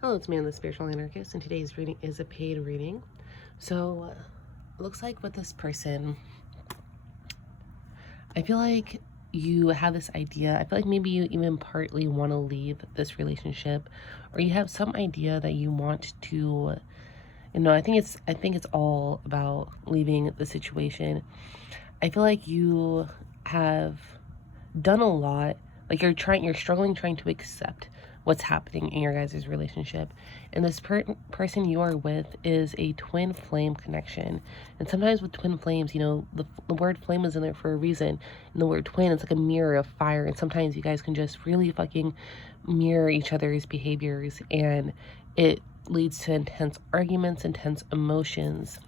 Hello, it's Man the Spiritual Anarchist, and today's reading is a paid reading. So, looks like with this person, I feel like you have this idea. I feel like maybe you even partly want to leave this relationship, or you have some idea that you want to. I think it's all about leaving the situation. I feel like you have done a lot. Like you're struggling trying to accept what's happening in your guys' relationship. And this person you are with is a twin flame connection. And sometimes with twin flames, the word flame is in there for a reason. And the word twin is like a mirror of fire. And sometimes you guys can just really fucking mirror each other's behaviors. And it leads to intense arguments, intense emotions.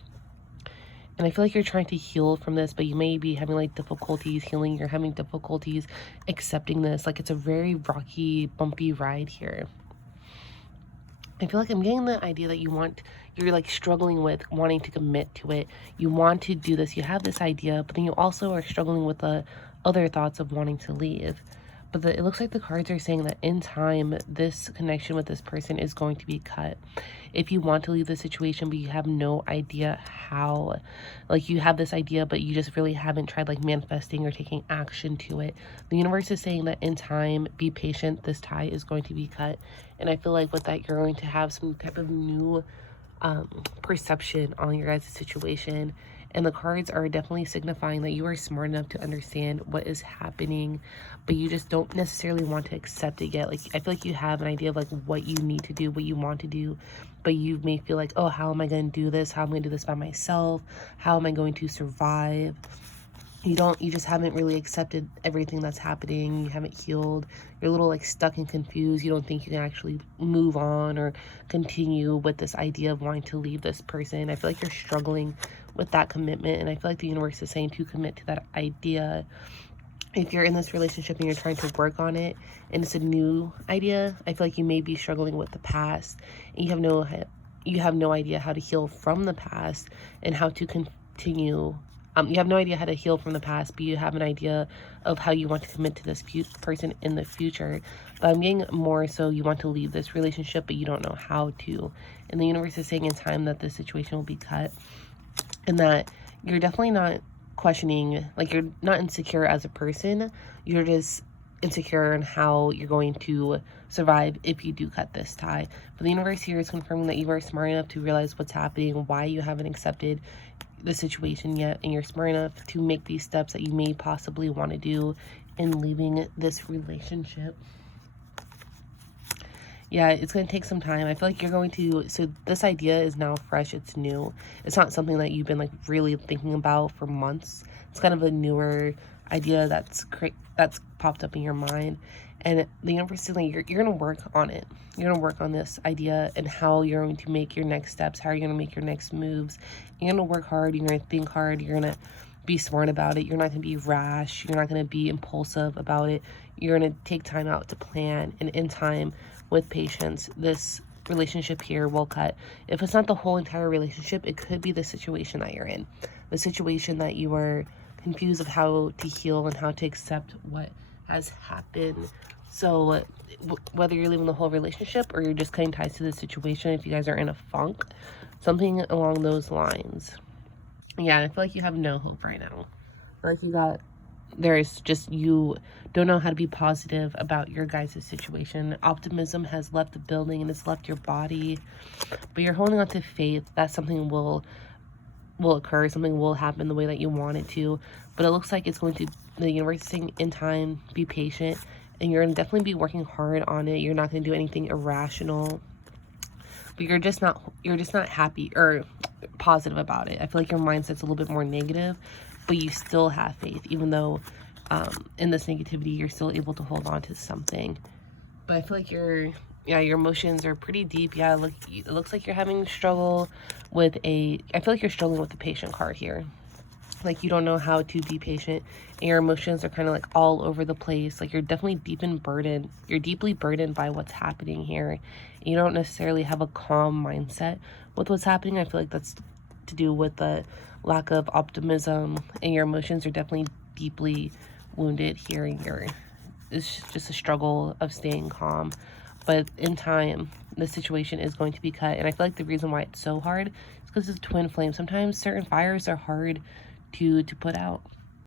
And I feel like you're trying to heal from this, but you may be having like difficulties healing. You're having difficulties accepting this. Like it's a very rocky, bumpy ride here. I feel like I'm getting the idea that you're like struggling with wanting to commit to it. You want to do this. You have this idea, but then you also are struggling with the other thoughts of wanting to leave. But it looks like the cards are saying that in time, this connection with this person is going to be cut. If you want to leave the situation, but you have no idea how, like you have this idea, but you just really haven't tried like manifesting or taking action to it. The universe is saying that in time, be patient, this tie is going to be cut. And I feel like with that, you're going to have some type of new perception on your guys' situation. And the cards are definitely signifying that you are smart enough to understand what is happening, but you just don't necessarily want to accept it yet. Like, I feel like you have an idea of like what you need to do, what you want to do, but you may feel like, oh, how am I going to do this? How am I going to do this by myself? How am I going to survive? You just haven't really accepted everything that's happening. You haven't healed. You're a little like stuck and confused. You don't think you can actually move on or continue with this idea of wanting to leave this person. I feel like you're struggling with that commitment, and I feel like the universe is saying to commit to that idea. If you're in this relationship and you're trying to work on it and it's a new idea, I feel like you may be struggling with the past and you have no idea how to heal from the past and how to continue. You have no idea how to heal from the past, but you have an idea of how you want to commit to this person in the future. But I'm getting more so you want to leave this relationship, but you don't know how to. And the universe is saying in time that this situation will be cut, and that you're definitely not questioning, like you're not insecure as a person. You're just insecure in how you're going to survive if you do cut this tie. But the universe here is confirming that you are smart enough to realize what's happening, why you haven't accepted the situation yet, and you're smart enough to make these steps that you may possibly want to do in leaving this relationship. Yeah, it's going to take some time. I feel like you're going to, so this idea is now fresh, it's new. It's not something that you've been like really thinking about for months. It's kind of a newer idea that's popped up in your mind. And the universe is like, you're going to work on it. You're going to work on this idea and how you're going to make your next steps, how you're going to make your next moves. You're going to work hard, you're going to think hard, you're going to be smart about it. You're not going to be rash. You're not going to be impulsive about it. You're going to take time out to plan, and in time, with patience, this relationship here will cut. If it's not the whole entire relationship, it could be the situation that you're in, the situation that you are confused of how to heal and how to accept what has happened. So whether you're leaving the whole relationship or you're just cutting ties to the situation, if you guys are in a funk, something along those lines. Yeah, I feel like you have no hope right now. Like there's just, you don't know how to be positive about your guys' situation. Optimism has left the building and it's left your body, but you're holding on to faith that something will occur, something will happen the way that you want it to. But it looks like it's going to, the universe is saying in time, be patient, and you're going to definitely be working hard on it. You're not going to do anything irrational, but you're just not happy or positive about it. I feel like your mindset's a little bit more negative, but you still have faith, even though in this negativity you're still able to hold on to something. But I feel like your emotions are pretty deep. Yeah, look, it looks like you're having struggle with I feel like you're struggling with the patient card here. Like you don't know how to be patient, and your emotions are kind of like all over the place. Like you're definitely you're deeply burdened by what's happening here. You don't necessarily have a calm mindset with what's happening. I feel like that's to do with the lack of optimism, and your emotions are definitely deeply wounded here. It's just a struggle of staying calm. but in time, the situation is going to be cut. And I feel like the reason why it's so hard is because it's twin flame. Sometimes certain fires are hard to put out.